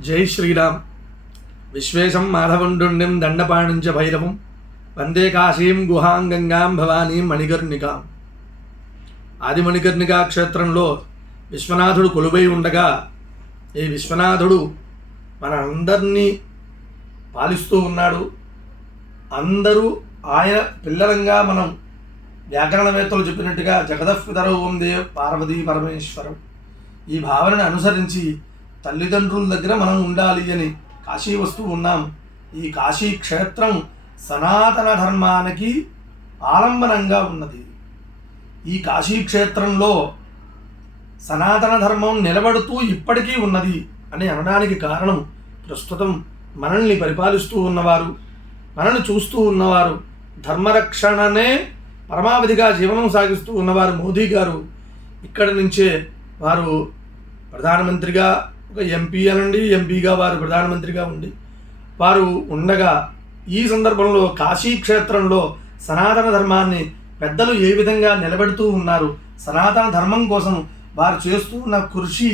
జై శ్రీరామ్. విశ్వేశం మాధవండుణ్యం దండపాణించ భైరవం. వందే కాశీం గుహాం గంగాం భవానీ మణికర్ణికాం. ఆది మణికర్ణికా క్షేత్రంలో విశ్వనాథుడు కొలువై ఉండగా ఈ విశ్వనాథుడు మన అందరినీ పాలిస్తూ ఉన్నాడు. అందరూ ఆయన పిల్లలంగా మనం వ్యాకరణవేత్తలు చెప్పినట్టుగా జగదపితరవు దేవ్ పార్వతీ పరమేశ్వరం. ఈ భావనను అనుసరించి తల్లిదండ్రుల దగ్గర మనం ఉండాలి అని కాశీ వస్తూ ఉన్నాం. ఈ కాశీ క్షేత్రం సనాతన ధర్మానికి ఆలంబనంగా ఉన్నది. ఈ కాశీ క్షేత్రంలో సనాతన ధర్మం నిలబడుతూ ఇప్పటికీ ఉన్నది అని అనడానికి కారణం ప్రస్తుతం మనల్ని పరిపాలిస్తూ ఉన్నవారు మనల్ని చూస్తూ ఉన్నవారు ధర్మరక్షణనే పరమావధిగా జీవనం సాగిస్తూ ఉన్నవారు మోదీ గారు. ఇక్కడి నుంచే వారు ప్రధానమంత్రిగా ఒక ఎంపీ అనండి ఎంపీగా వారు ప్రధానమంత్రిగా ఉండి వారు ఉండగా ఈ సందర్భంలో కాశీ క్షేత్రంలో సనాతన ధర్మాన్ని పెద్దలు ఏ విధంగా నిలబెడుతూ ఉన్నారు సనాతన ధర్మం కోసం వారు చేస్తూ ఉన్న కృషి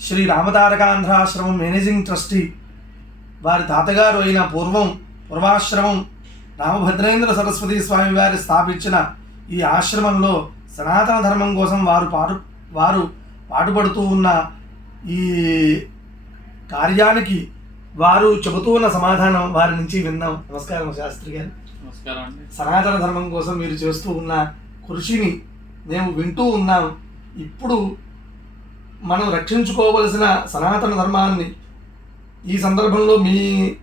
శ్రీ రామతారకాంధ్రాశ్రమం మేనేజింగ్ ట్రస్టీ వారి తాతగారు అయిన పూర్వం పూర్వాశ్రమం రామభద్రేంద్ర సరస్వతి స్వామి వారి స్థాపించిన ఈ ఆశ్రమంలో సనాతన ధర్మం కోసం వారు పాటు వారు పాటుపడుతూ ఉన్న ఈ కార్యానికి వారు చెబుతూ ఉన్న సమాధానం వారి నుంచి విన్నాం. నమస్కారం శాస్త్రి గారు. నమస్కారం అండి. సనాతన ధర్మం కోసం మీరు చేస్తూ ఉన్న కృషిని మేము వింటూ ఉన్నాం. ఇప్పుడు మనం రక్షించుకోవలసిన సనాతన ధర్మాన్ని ఈ సందర్భంలో మీ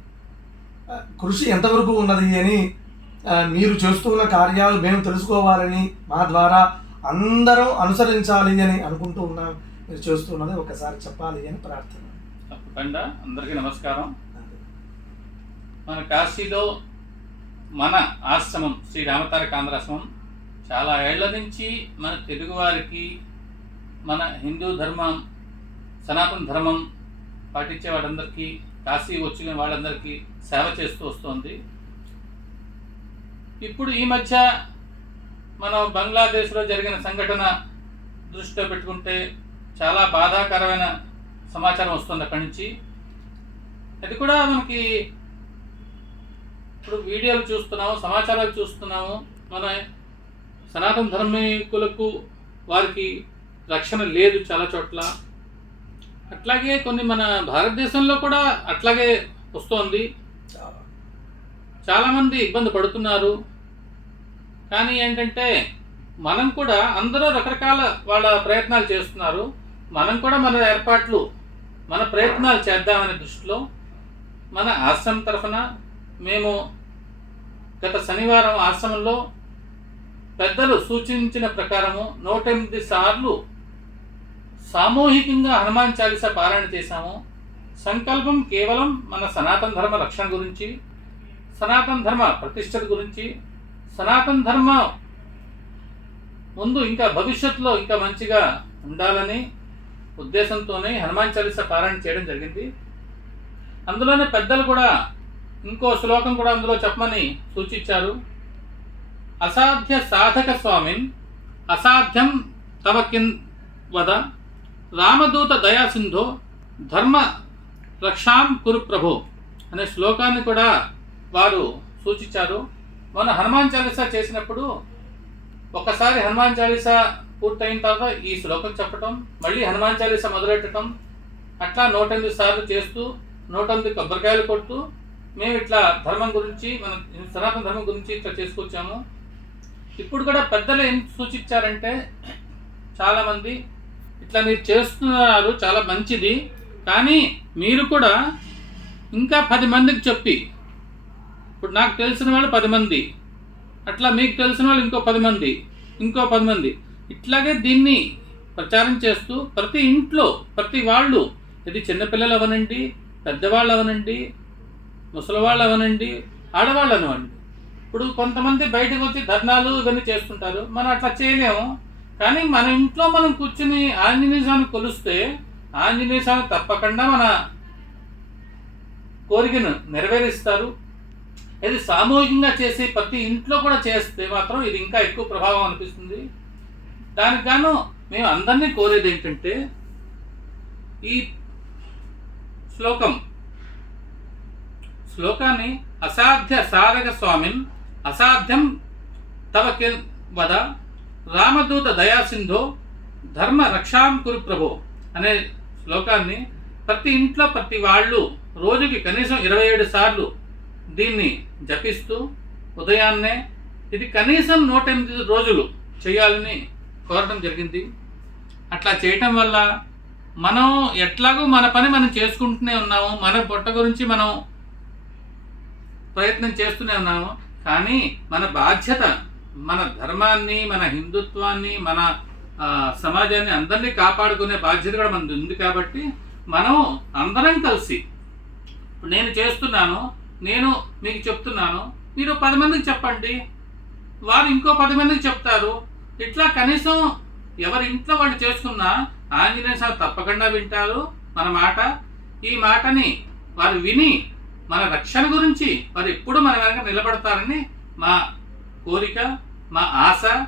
కృషి ఎంతవరకు ఉన్నది అని మీరు చేస్తున్న కార్యాలు మేము తెలుసుకోవాలని మా ద్వారా అందరం అనుసరించాలి అని అనుకుంటూ ఉన్నాం. మీరు చేస్తున్నది ఒకసారి చెప్పాలి అని ప్రార్థన. తప్పకుండా అందరికీ నమస్కారం. మన కాశీలో మన ఆశ్రమం శ్రీ రామతారక ఆంధ్రాశ్రమం చాలా ఏళ్ళ నుంచి మన తెలుగువారికి మన హిందూ ధర్మం సనాతన ధర్మం పాటించే వాళ్ళందరికీ కాశీ వచ్చిన వాళ్ళందరికీ సేవ చేస్తూ వస్తుంది. ఇప్పుడు ఈ మధ్య మనం బంగ్లాదేశ్లో జరిగిన సంఘటన దృష్టిలో పెట్టుకుంటే చాలా బాధాకరమైన సమాచారం వస్తుంది అక్కడి నుంచి. అది కూడా మనకి ఇప్పుడు వీడియోలు చూస్తున్నాము సమాచారాలు చూస్తున్నాము. మన సనాతన ధర్మికులకు వారికి రక్షణ లేదు చాలా చోట్ల. అట్లాగే కొన్ని మన భారతదేశంలో కూడా అట్లాగే వస్తోంది. చాలామంది ఇబ్బంది పడుతున్నారు. కానీ ఏంటంటే మనం కూడా అందరూ రకరకాల వాళ్ళ ప్రయత్నాలు చేస్తున్నారు. మనం కూడా మన ఏర్పాట్లు మన ప్రయత్నాలు చేద్దామనే దృష్టిలో మన ఆశ్రమం తరఫున మేము గత శనివారం ఆశ్రమంలో పెద్దలు సూచించిన ప్రకారము నూట ఎనిమిది సార్లు సామూహికంగా హనుమాన్ చాలీస పారాయణ చేశాము. సంకల్పం కేవలం మన సనాతన ధర్మ రక్షణ గురించి సనాతన ధర్మ ప్రతిష్టత గురించి సనాతన ధర్మ ముందు ఇంకా భవిష్యత్తులో ఇంకా మంచిగా ఉండాలని ఉద్దేశంతోనే హనుమాన్ చాలీసా పారాయణ చేయడం జరిగింది. అందులోనే పెద్దలు కూడా ఇంకో శ్లోకం కూడా అందులో చెప్పమని సూచించారు. అసాధ్య సాధక స్వామిన్ అసాధ్యం తవ కిన్ వద రామదూత దయాసింధో ధర్మ రక్షాం కురు ప్రభో అనే శ్లోకాన్ని కూడా వారు సూచించారు. మన హనుమాన్ చాలీసా చేసినప్పుడు ఒకసారి హనుమాన్ చాలీసా పూర్తయిన తర్వాత ఈ శ్లోకం చెప్పటం మళ్ళీ హనుమాన్ చాలీసా మొదలెట్టడం అట్లా నూట ఎనిమిది సార్లు చేస్తూ నూట ఎనిమిది కొబ్బరికాయలు కొడుతూ మేము ఇట్లా ధర్మం గురించి మన సనాతన ధర్మం గురించి ఇట్లా చేసుకొచ్చాము. ఇప్పుడు కూడా పెద్దలు ఏం సూచించారంటే చాలామంది ఇట్లా మీరు చేస్తున్నారు చాలా మంచిది కానీ మీరు కూడా ఇంకా పది మందికి చెప్పి ఇప్పుడు నాకు తెలిసిన వాళ్ళు పది మంది అట్లా మీకు తెలిసిన వాళ్ళు ఇంకో పది మంది ఇంకో పది మంది. ఇట్లాగే దీన్ని ప్రచారం చేస్తూ ప్రతి ఇంట్లో ప్రతి వాళ్ళు ఇది చిన్నపిల్లలు అవనండి పెద్దవాళ్ళు అవనండి ముసలివాళ్ళు అవనండి ఆడవాళ్ళు అవనండి ఇప్పుడు కొంతమంది బయటకు వచ్చి ధర్నాలు ఇవన్నీ చేస్తుంటారు. మనం అట్లా చేయలేము. కానీ మన ఇంట్లో మనం కూర్చుని ఆంజనేయ స్వామి కొలిస్తే ఆంజనేయ స్వామి తప్పకుండా మన కోరికను నెరవేరుస్తారు. ఇది సామూహికంగా చేసి ప్రతి ఇంట్లో కూడా చేస్తే మాత్రం ఇది ఇంకా ఎక్కువ ప్రభావం అనిపిస్తుంది. దానికి గాను మేము అందరినీ కోరేది ఏంటంటే ఈ శ్లోకం శ్లోకాన్ని అసాధ్య సాధక స్వామిన్ అసాధ్యం తవ కిల్ వద రామదూత దయాసింధో ధర్మ రక్షాం కురు ప్రభో అనే శ్లోకాన్ని ప్రతి ఇంట్లో ప్రతి వాళ్ళు రోజుకి కనీసం ఇరవై ఏడు సార్లు దీన్ని జపిస్తూ ఉదయాన్నే ఇది కనీసం నూట ఎనిమిది రోజులు చేయాలని కోరడం జరిగింది. అట్లా చేయటం వల్ల మనం ఎట్లాగో మన పని మనం చేసుకుంటూనే ఉన్నాము మన పొట్ట గురించి మనం ప్రయత్నం చేస్తూనే ఉన్నాము. కానీ మన బాధ్యత మన ధర్మాన్ని మన హిందుత్వాన్ని మన సమాజాన్ని అందరినీ కాపాడుకునే బాధ్యత కూడా మనది ఉంది కాబట్టి మనం అందరం కలిసి నేను చేస్తున్నాను నేను మీకు చెప్తున్నాను. మీరు పది మందికి చెప్పండి. వారు ఇంకో పది మందికి చెప్తారు. ఇట్లా కనీసం ఎవరి ఇంట్లో వాళ్ళు చేసుకున్నా ఆంజనేయ స్వామి తప్పకుండా వింటారు. మన మాట ఈ మాటని వారు విని మన రక్షణ గురించి వారు ఎప్పుడు మన వెనక నిలబడతారని మా కోరిక మా ఆశ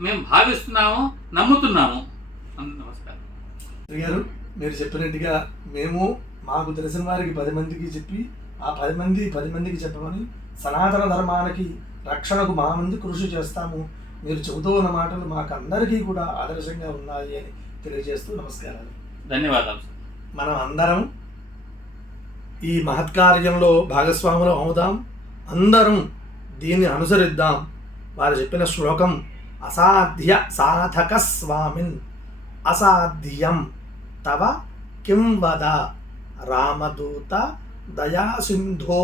మేము భావిస్తున్నాము నమ్ముతున్నాము. నమస్కారం. గారు మీరు చెప్పినట్టుగా మేము మాకు తెలిసిన వారికి పది మందికి చెప్పి ఆ పది మంది పది మందికి చెప్పమని సనాతన ధర్మానికి రక్షణకు మా మంది కృషి చేస్తాము. మీరు చెబుతూ ఉన్న మాటలు మాకు అందరికీ కూడా ఆదర్శంగా ఉన్నాయి అని తెలియజేస్తూ నమస్కారాలు. ధన్యవాదాలు మనం అందరం ఈ మహత్కార్యంలో భాగస్వాములు అవుదాం. అందరం దీన్ని అనుసరిద్దాం. వారు చెప్పిన శ్లోకం అసాధ్య సాధక స్వామిన్ అసాధ్యం తవ కిం వద రామదూత దయాసింధో